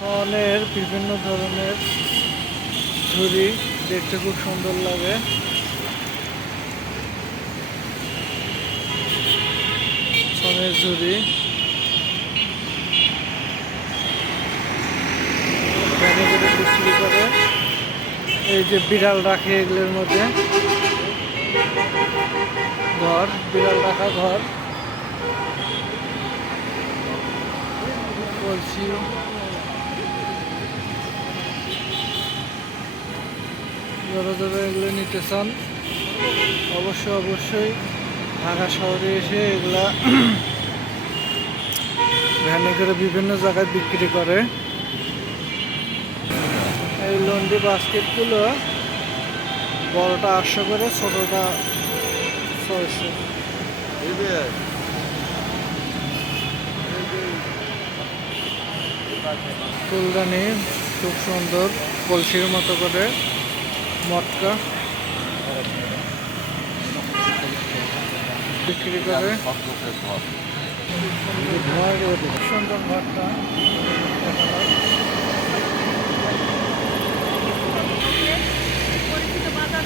অনের বিভিন্ন ধরনের ঝুড়ি দেখতে খুব সুন্দর লাগে। সনের ঝুড়ি। করে, এই যে বিড়াল রাখে এগুলোর মধ্যে। ঘর, বিড়াল রাখা ঘর। বলছি। যারা যারা এগুলো নিতে চান অবশ্যই অবশ্যই ঢাকা শহরে এসে এগুলা ভ্যানে করে বিভিন্ন জায়গায় বিক্রি করে। এই লন্ডি বাস্কেটগুলো বড়টা আটশো করে, ছোটোটা ছয়শো। ফুলদানি খুব সুন্দর, কলসির মতো করে। মটকা। বিক্রি করে। সুন্দর মটকা। পরিচিত বাজার